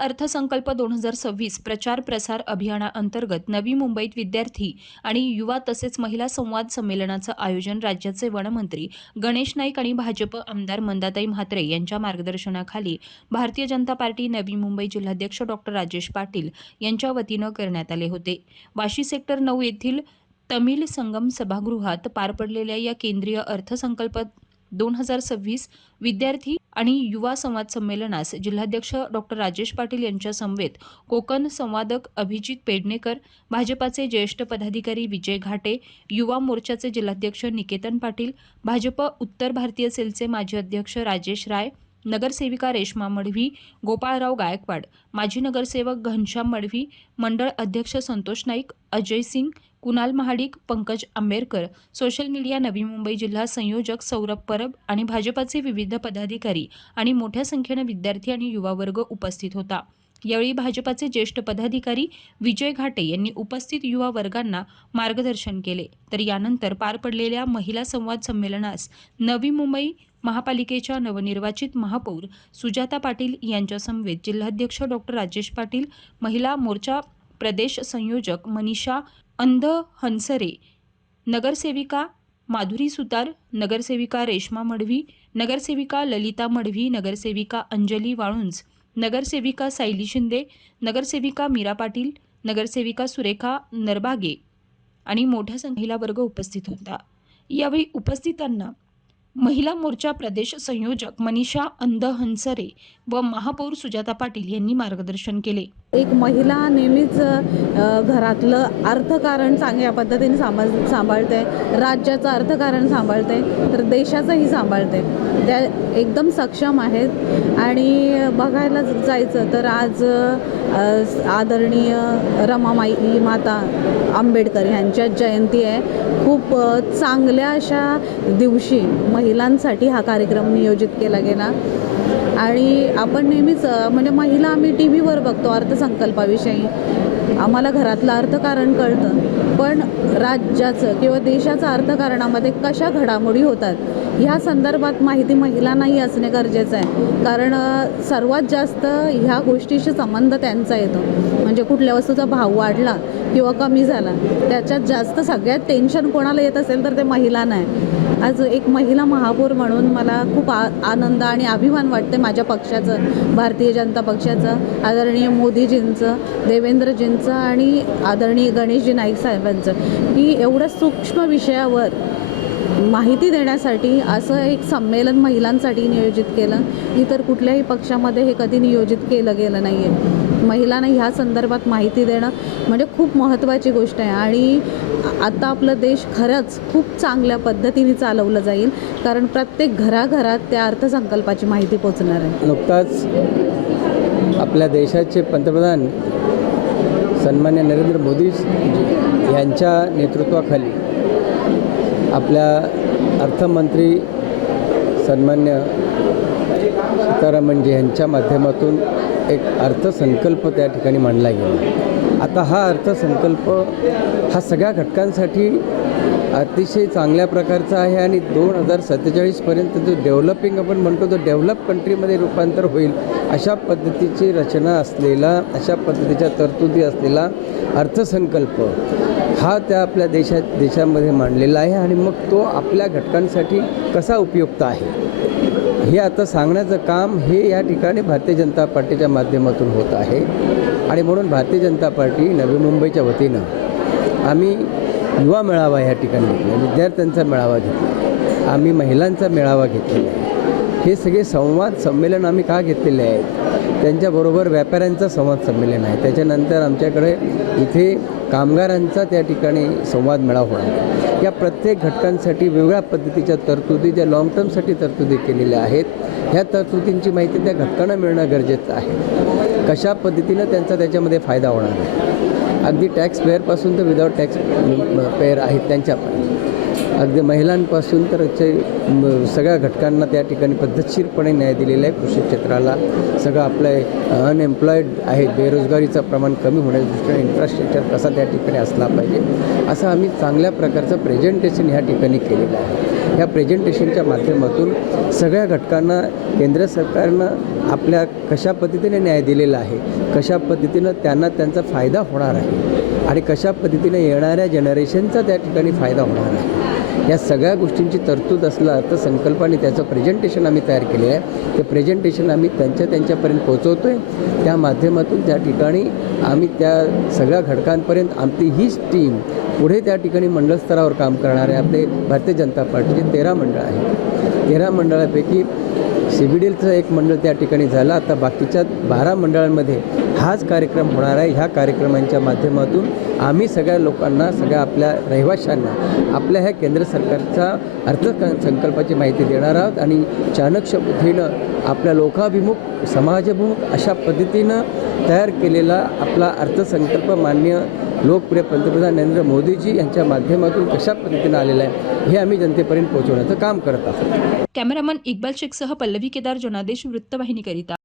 अर्थसंकल्प दोन हजार सव्वीस प्रचार प्रसार अभियानाअंतर्गत नवी मुंबईत विद्यार्थी आणि युवा तसेच महिला संवाद संमेलनाचं आयोजन राज्याचे वनमंत्री गणेश नाईक आणि भाजप आमदार मंदाताई म्हात्रे यांच्या मार्गदर्शनाखाली भारतीय जनता पार्टी नवी मुंबई जिल्हाध्यक्ष डॉक्टर राजेश पाटील यांच्या वतीनं करण्यात आले होते. वाशी सेक्टर नऊ येथील तमिल संगम सभागृहात पार पडलेल्या या केंद्रीय अर्थसंकल्प दोन हजार सव्वीस विद्यार्थी आणि युवा संवाद संमेलनास जिल्हाध्यक्ष डॉक्टर राजेश पाटील यांच्या समवेत कोकण संवादक अभिजित पेडणेकर भाजपाचे ज्येष्ठ पदाधिकारी विजय घाटे युवा मोर्चाचे जिल्हाध्यक्ष निकेतन पाटील भाजप उत्तर भारतीय सेलचे माजी अध्यक्ष राजेश राय नगरसेविका रेश्मा मडवी गोपाळराव गायकवाड माजी नगरसेवक घनश्याम मडवी मंडळ अध्यक्ष संतोष नाईक अजय सिंग कुणाल महाडिक पंकज आंबेडकर सोशल मीडिया नवी मुंबई जिल्हा संयोजक सौरभ परब आणि भाजपाचे विविध पदाधिकारी आणि मोठ्या संख्येनं विद्यार्थी आणि युवा वर्ग उपस्थित होता. यावेळी भाजपाचे ज्येष्ठ पदाधिकारी विजय घाटे यांनी उपस्थित युवा वर्गांना मार्गदर्शन केले. तर यानंतर पार पडलेल्या महिला संवाद संमेलनास नवी मुंबई महापालिकेच्या नवनिर्वाचित महापौर सुजाता पाटील यांच्यासमवेत जिल्हाध्यक्ष डॉक्टर राजेश पाटील महिला मोर्चा प्रदेश संयोजक मनीषा अंध हंसरे नगरसेविका माधुरी सुतार नगरसेविका रेश्मा मडवी नगरसेविका ललिता मडवी नगरसेविका अंजली वाळुंज नगरसेविका सायली शिंदे नगरसेविका मीरा पाटील नगरसेविका सुरेखा नरबागे आणि मोठ्या संख्येला वर्ग उपस्थित होता. यावेळी उपस्थितांना महिला मोर्चा प्रदेश संयोजक मनीषा अंध हंसरे व महापौर सुजाता पाटील यांनी मार्गदर्शन केले. एक महिला नेहमीच घरातलं अर्थकारण चांगल्या पद्धतीने सांभाळ सांभाळते. राज्याचं अर्थकारण सांभाळते तर देशाचंही सांभाळते. त्या एकदम सक्षम आहेत. आणि बघायला जायचं तर आज आदरणीय रमामाई माता आंबेडकर यांच्या जयंती आहे. खूप चांगल्या अशा दिवशी महिलांसाठी हा कार्यक्रम नियोजित केला गेला. आणि आपण नेहमीच म्हणजे महिला आम्ही टी व्हीवर बघतो अर्थसंकल्पाविषयी. आम्हाला घरातलं अर्थकारण कळतं. पण राज्याचं किंवा देशाचं अर्थकारणामध्ये कशा घडामोडी होतात ह्या संदर्भात माहिती महिलांनाही असणे गरजेचं आहे. कारण सर्वात जास्त ह्या गोष्टीशी संबंध त्यांचा येतो. म्हणजे कुठल्या वस्तूचा भाव वाढला किंवा कमी झाला त्याच्यात जास्त सगळ्यात टेन्शन कोणाला येत असेल तर ते महिलांना आहे आज एक महिला महापौर म्हणून मला खूप आ आनंद आणि अभिमान वाटते माझ्या पक्षाचं भारतीय जनता पक्षाचं आदरणीय मोदीजींचं देवेंद्रजींचं आणि आदरणीय गणेशजी नाईक साहेबांचं. की एवढ्या सूक्ष्म विषयावर माहिती देण्यासाठी असं एक संमेलन महिलांसाठी नियोजित केलं. इतर कुठल्याही पक्षामध्ये हे कधी नियोजित केलं गेलं नाही आहे महिलांना ह्या संदर्भात माहिती देणं म्हणजे खूप महत्त्वाची गोष्ट आहे. आणि आता आपला देश खरंच खूप चांगल्या पद्धतीने चालवलं जाईल कारण प्रत्येक घराघरात त्या अर्थसंकल्पाची माहिती पोचणार आहे. नुकताच आपल्या देशाचे पंतप्रधान सन्मान्य नरेंद्र मोदी यांच्या नेतृत्वाखाली आपल्या अर्थमंत्री सन्मान्य सीतारामनजी यांच्या माध्यमातून एक अर्थसंकल्प त्या ठिकाणी मांडला गेला. आता हा अर्थसंकल्प हा सगळ्या घटकांसाठी अतिशय चांगल्या प्रकारचा आहे आणि दोन हजार सत्तेचाळीसपर्यंत जो डेव्हलपिंग आपण म्हणतो तो डेव्हलप कंट्रीमध्ये रूपांतर होईल अशा पद्धतीची रचना असलेला अशा पद्धतीच्या तरतुदी असलेला अर्थसंकल्प हा त्या आपल्या देशात देशामध्ये मांडलेला आहे आणि मग तो आपल्या घटकांसाठी कसा उपयुक्त आहे? हे आता सांगण्याचं काम हे या ठिकाणी भारतीय जनता पार्टीच्या माध्यमातून होत आहे. आणि म्हणून भारतीय जनता पार्टी नवी मुंबईच्या वतीनं आम्ही युवा मेळावा या ठिकाणी घेतला विद्यार्थ्यांचा मेळावा घेतला आम्ही महिलांचा मेळावा घेतलेला आहे. हे सगळे संवाद संमेलन आम्ही का घेतलेले आहेत? त्यांच्याबरोबर व्यापाऱ्यांचं संवाद संमेलन आहे. त्याच्यानंतर आमच्याकडे इथे कामगारांचा त्या ठिकाणी संवाद मेळावा होणार आहे. या प्रत्येक घटकांसाठी वेगळ्या पद्धतीच्या तरतुदी ज्या लॉंग टर्मसाठी तरतुदी केलेल्या आहेत ह्या तरतुदींची माहिती त्या घटकांना मिळणं गरजेचं आहे. कशा पद्धतीनं त्यांचा त्याच्यामध्ये फायदा होणार आहे? अगदी टॅक्स पेअरपासून तर विदाऊट टॅक्स पेअर आहेत त्यांच्या पण अगदी महिलांपासून तर ते सगळ्या घटकांना त्या ठिकाणी पद्धतशीरपणे न्याय दिलेला आहे. कृषी क्षेत्राला सगळं आपलं अनएम्प्लॉईड आहे. बेरोजगारीचं प्रमाण कमी होण्याच्या दृष्टीने इन्फ्रास्ट्रक्चर कसा त्या ठिकाणी असला पाहिजे असं आम्ही चांगल्या प्रकारचं प्रेझेंटेशन ह्या ठिकाणी केलेलं आहे. ह्या प्रेझेंटेशनच्या माध्यमातून सगळ्या घटकांना केंद्र सरकारनं आपल्या कशा पद्धतीने न्याय दिलेला आहे कशा पद्धतीनं त्यांना त्यांचा फायदा होणार आहे आणि कशा पद्धतीने येणाऱ्या जनरेशनचा त्या ठिकाणी फायदा होणार आहे. या सगळ्या गोष्टींची तरतूद असला तर आणि त्याचं प्रेझेंटेशन आम्ही तयार केले आहे. ते प्रेझेंटेशन आम्ही त्यांच्या त्यांच्यापर्यंत पोहोचवतो आहे त्या माध्यमातून त्या ठिकाणी आम्ही त्या सगळ्या घटकांपर्यंत आमची हीच टीम पुढे त्या ठिकाणी मंडळ स्तरावर काम करणारे आपले भारतीय जनता पार्टीचे तेरा मंडळ आहेत. तेरा मंडळापैकी सी बी डीलचं एक मंडळ त्या ठिकाणी झालं. आता बाकीच्या बारा मंडळांमध्ये हाच कार्यक्रम होणार आहे. ह्या कार्यक्रमांच्या माध्यमातून आम्ही सगळ्या लोकांना सगळ्या आपल्या रहिवाशांना आपल्या ह्या केंद्र सरकारचा अर्थसंकल्पाची माहिती देणार आहोत आणि चाणक्य बुद्धीनं आपल्या लोकाभिमुख समाजभिमुख अशा पद्धतीनं तयार केलेला आपला अर्थसंकल्प मान्य लोकप्रिय पंतप्रधान नरेंद्र मोदीजी यांच्या माध्यमातून कशा पद्धतीनं आलेलं आहे हे आम्ही जनतेपर्यंत पोहोचवण्याचं काम करत आहोत. कॅमेरामन इक्बाल शेखसह पल्लवी केदार जनादेश वृत्तवाहिनीकरिता